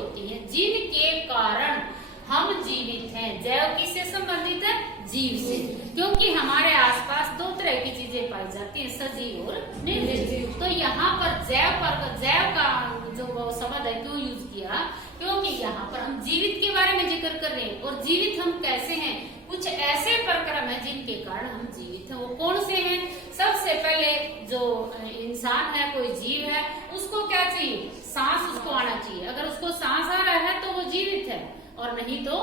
होती हैं जिनके कारण हम जीवित हैं। जैव किससे संबंधित है? जीव से, क्योंकि हमारे आसपास दो तरह की चीजें पाई जाती हैं, सजीव और निर्जीव। तो यहाँ पर जैव का जो शब्द है क्यों यूज किया? क्योंकि यहाँ पर हम जीवित के बारे में जिक्र कर रहे हैं। और जीवित हम कैसे हैं? कुछ ऐसे प्रक्रम है जिनके कारण हम जीवित हैं। वो कौन से हैं? सबसे पहले जो इंसान है, कोई जीव है, उसको क्या चाहिए? सांस उसको आना चाहिए। अगर उसको सांस आ रहा है तो वो जीवित है, और नहीं तो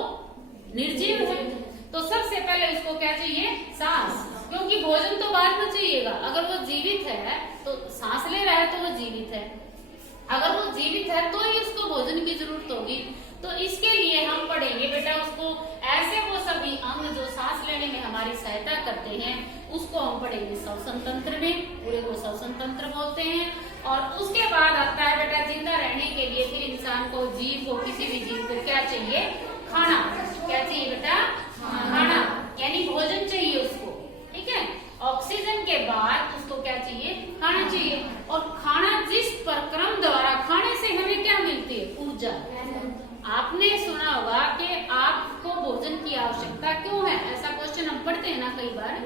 निर्जीव है। तो सबसे पहले उसको क्या चाहिए? सांस, क्योंकि भोजन तो बाद में चाहिएगा। अगर वो जीवित है तो सांस ले रहा है तो वो जीवित है। अगर वो जीवित है तो ही उसको भोजन की जरूरत होगी। तो इसके लिए हम पढ़ेंगे बेटा उसको ऐसे वो सभी अंग जो सांस लेने में हमारी सहायता करते हैं, उसको हम पढ़ेंगे श्वसन तंत्र में। पूरे को श्वसन तंत्र बोलते हैं। और उसके बाद आता है बेटा जिंदा रहने के लिए फिर इंसान को, जीव को, किसी भी जीव को क्या चाहिए? खाना। क्या चाहिए बेटा? खाना, यानी भोजन चाहिए उसको। ठीक है। ऑक्सीजन के बाद उसको क्या चाहिए? खाना चाहिए। और खाना जिस प्रक्रम द्वारा खाने से हमें क्या मिलती है? ऊर्जा। आपने सुना होगा कि आपको भोजन की आवश्यकता क्यों है? ऐसा क्वेश्चन हम पढ़ते हैं ना कई बार।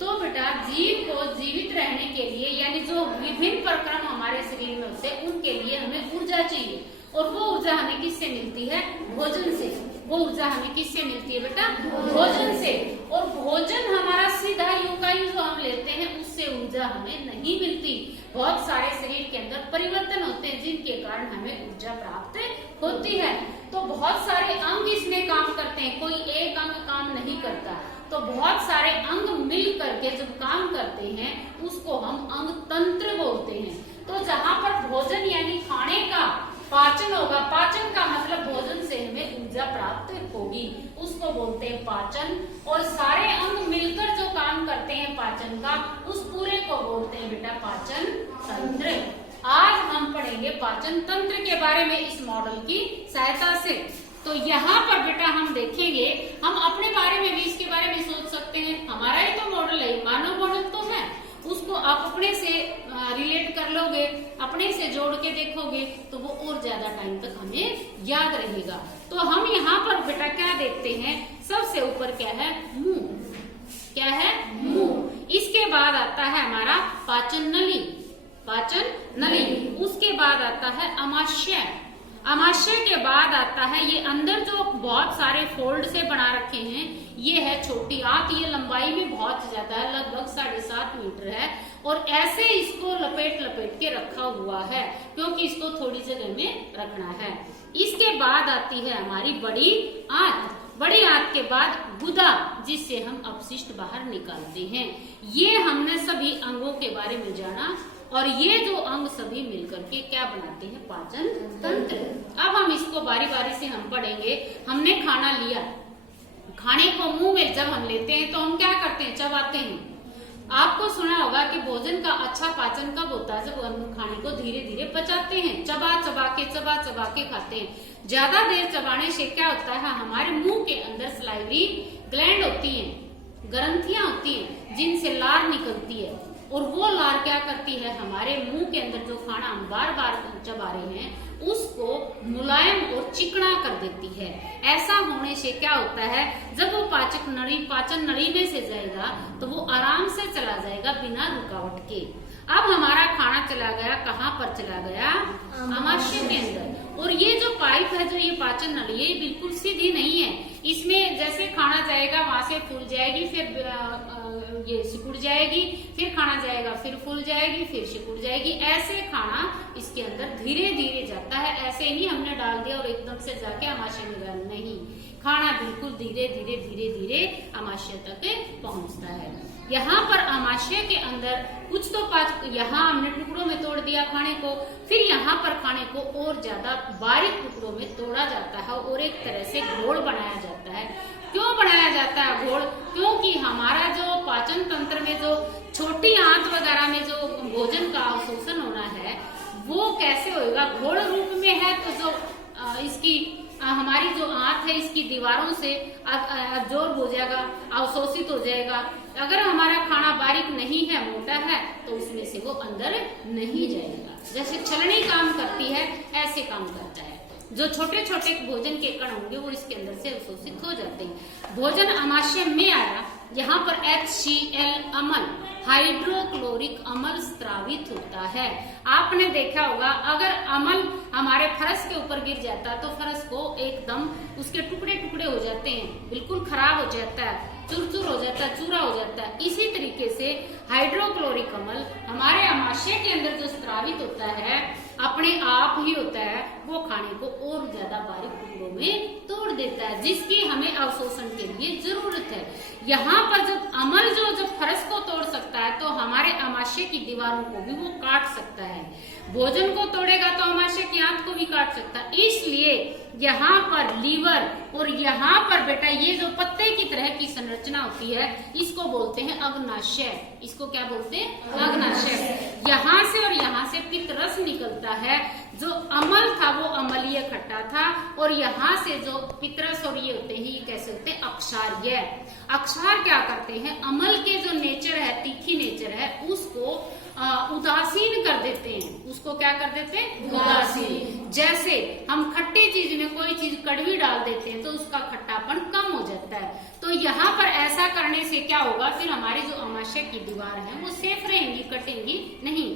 तो बेटा जीव को जीवित रहने के लिए, यानी जो विभिन्न प्रक्रम हमारे शरीर में होते हैं, उनके लिए हमें ऊर्जा चाहिए। और वो ऊर्जा हमें किससे मिलती है? भोजन से। वो ऊर्जा हमें किससे मिलती है बेटा? भोजन से। और भोजन हमारा सीधा यूं का यूं जो हम लेते हैं उससे ऊर्जा हमें नहीं मिलती। बहुत सारे शरीर के अंदर परिवर्तन होते हैं जिनके कारण हमें ऊर्जा प्राप्त होती है। तो बहुत सारे अंग इसमें काम करते हैं, कोई एक अंग काम नहीं करता। तो बहुत सारे अंग मिल करके जब काम करते हैं उसको हम अंग तंत्र बोलते हैं। तो जहाँ पर भोजन यानी खाने का पाचन होगा, पाचन का मतलब भोजन से हमें ऊर्जा प्राप्त होगी, उसको बोलते हैं पाचन। और सारे अंग मिलकर जो काम करते हैं पाचन का, उस पूरे को बोलते हैं बेटा पाचन तंत्र। आज हम पढ़ेंगे पाचन तंत्र के बारे में इस मॉडल की सहायता से। तो यहाँ पर बेटा हम देखेंगे, हम अपने बारे में भी इसके बारे में सोच सकते हैं। हमारा ही तो मॉडल है, मानव मॉडल तो है, उसको आप अपने से रिलेट कर लोगे, अपने से जोड़ के देखोगे तो वो और ज्यादा टाइम तक हमें याद रहेगा। तो हम यहाँ पर बेटा क्या देखते हैं? सबसे ऊपर क्या है? मुंह। क्या है? मुंह। इसके बाद आता है हमारा पाचन नली। पाचन नली। उसके बाद आता है अमाशय। अमाशय के बाद आता है ये अंदर जो बहुत सारे फोल्ड से बना रखे हैं, ये है छोटी आंत। ये लंबाई में बहुत ज्यादा है, लगभग 7.5 मीटर है। और ऐसे इसको लपेट लपेट के रखा हुआ है क्योंकि इसको थोड़ी जगह में रखना है। इसके बाद आती है हमारी बड़ी आंत। बड़ी आंत के बाद गुदा, जिससे हम अपशिष्ट बाहर निकालते हैं। ये हमने सभी अंगों के बारे में जाना। और ये जो अंग सभी मिलकर के क्या बनाते हैं? पाचन तंत्र। अब हम इसको बारी बारी से हम पढ़ेंगे। हमने खाना लिया, खाने को मुंह में जब हम लेते हैं तो हम क्या करते हैं? चबाते हैं। आपको सुना होगा कि भोजन का अच्छा पाचन कब होता है? जब हम खाने को धीरे धीरे पचाते हैं, चबा चबा के खाते हैं। ज्यादा देर चबाने से क्या होता है? हमारे मुंह के अंदर सलाइवरी ग्लैंड होती है, ग्रंथियां होती हैं, जिनसे लार निकलती है। और वो लार क्या करती है? हमारे मुंह के अंदर जो खाना हम बार बार चबा रहे हैं उसको मुलायम और चिकना कर देती है। ऐसा होने से क्या होता है? जब वो पाचन नली में से जाएगा तो वो आराम से चला जाएगा बिना रुकावट के। अब हमारा खाना चला गया, कहाँ पर चला गया? अमाशय के अंदर। और ये जो पाइप है, जो ये पाचन नली है, बिल्कुल सीधी नहीं है। इसमें जैसे खाना जाएगा वहां से फूल जाएगी, फिर ये सिकुड़ जाएगी, फिर खाना जाएगा, फिर फूल जाएगी, फिर सिकुड़ जाएगी। ऐसे खाना इसके अंदर धीरे धीरे जाता है। ऐसे नहीं हमने डाल दिया और एकदम से जाके अमाशय में गया, नहीं। खाना बिल्कुल धीरे धीरे धीरे धीरे अमाशय तक पहुंचता है। यहाँ पर अमाशय के अंदर कुछ तो यहाँ हमने टुकड़ों में तोड़ दिया खाने को, फिर यहाँ पर खाने को और ज्यादा बारीक टुकड़ों में तोड़ा जाता है और एक तरह से घोल बनाया जाता है। क्यों बनाया जाता है घोल? क्योंकि हमारा जो पाचन तंत्र में जो छोटी आंत वगैरह में जो भोजन का अवशोषण होना है वो कैसे होगा? घोल रूप में है तो जो इसकी हमारी जो आंत है इसकी दीवारों से अब्जॉर्ब हो जाएगा, अवशोषित हो जाएगा। अगर हमारा खाना बारीक नहीं है, मोटा है, तो उसमें से वो अंदर नहीं जाएगा। जैसे छलनी काम करती है ऐसे काम करता है। जो छोटे छोटे भोजन के कण होंगे वो इसके अंदर से अवशोषित हो जाते हैं। भोजन आमाशय में आया, यहाँ पर HCl अम्ल, हाइड्रोक्लोरिक अम्ल स्रावित होता है। आपने देखा होगा अगर अम्ल हमारे फरस के ऊपर गिर जाता तो फरस को एकदम उसके टुकड़े टुकड़े हो जाते हैं, बिल्कुल खराब हो जाता है, चूर हो जाता है, चूरा हो जाता है। इसी तरीके से हाइड्रोक्लोरिक अम्ल हमारे आमाशय के अंदर जो स्रावित होता है अपने आप ही होता है, वो खाने को और ज्यादा बारीक टुकड़ों में तोड़ देता है, जिसकी हमें अवशोषण के लिए जरूरत है। यहाँ पर जब अम्ल जब फरस को तोड़ सकता है तो हमारे आमाशय की दीवारों को भी वो काट सकता है। भोजन को तोड़ेगा तो आमाशय की आंत को भी काट सकता है। इसलिए यहाँ पर लीवर और यहाँ पर बेटा ये जो पत्ते की तरह की संरचना होती है इसको बोलते हैं अग्नाशय। इसको क्या बोलते हैं? अग्नाशय। यहाँ से और यहाँ से पित्तरस निकलता है। जो अम्ल था वो अम्लीय खट्टा था और यहाँ से जो पित्तरस और ये होते हैं ये कैसे होते हैं? अक्षार्य। अक्षार क्या करते हैं? अम्ल के जो नेचर है, तीखी नेचर है, उसको उदासीन कर देते हैं। उसको क्या कर देते हैं? उदासीन। जैसे हम खट्टी चीज में कोई चीज कड़वी डाल देते हैं तो उसका खट्टापन कम हो जाता है। तो यहाँ पर ऐसा करने से क्या होगा? फिर हमारी जो आमाशय की दीवार है वो सेफ रहेंगी, कटेंगी नहीं।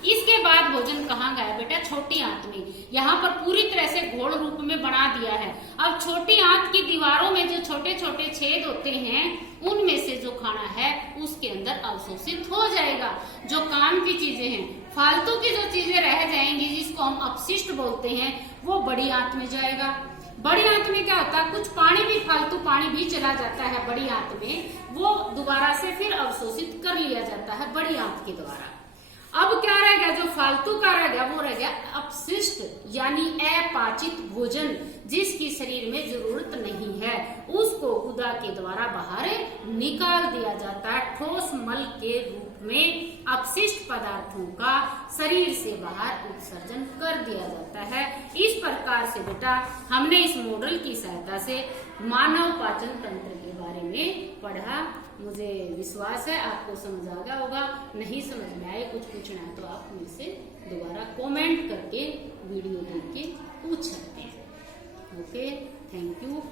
इसके बाद भोजन कहाँ गया बेटा? छोटी आंत में। यहाँ पर पूरी तरह से घोल रूप में बना दिया है। अब छोटी आंत की दीवारों में जो छोटे छोटे छेद होते हैं उनमें से जो खाना है उसके अंदर अवशोषित हो जाएगा। जो काम की चीजें हैं, फालतू की जो चीजें रह जाएंगी जिसको हम अपशिष्ट बोलते हैं वो बड़ी आंत में जाएगा। बड़ी आंत में क्या होता है? कुछ पानी भी, फालतू पानी भी चला जाता है बड़ी आंत में, वो दोबारा से फिर अवशोषित कर लिया जाता है बड़ी आंत के द्वारा। अब क्या रह गया? जो फालतू का रह गया वो रह गया अपशिष्ट, यानी अपाचित भोजन जिसकी शरीर में जरूरत नहीं है, उसको गुदा के द्वारा बाहर निकाल दिया जाता है। ठोस मल के रूप में अपशिष्ट पदार्थों का शरीर से बाहर उत्सर्जन कर दिया जाता है। इस प्रकार से बेटा हमने इस मॉडल की सहायता से मानव पाचन तंत्र के बारे में पढ़ा। मुझे विश्वास है आपको समझ आ गया होगा। नहीं समझ में आए, कुछ पूछना है तो आप मुझसे दोबारा कमेंट करके वीडियो देख के पूछ सकते हैं। Okay, thank you.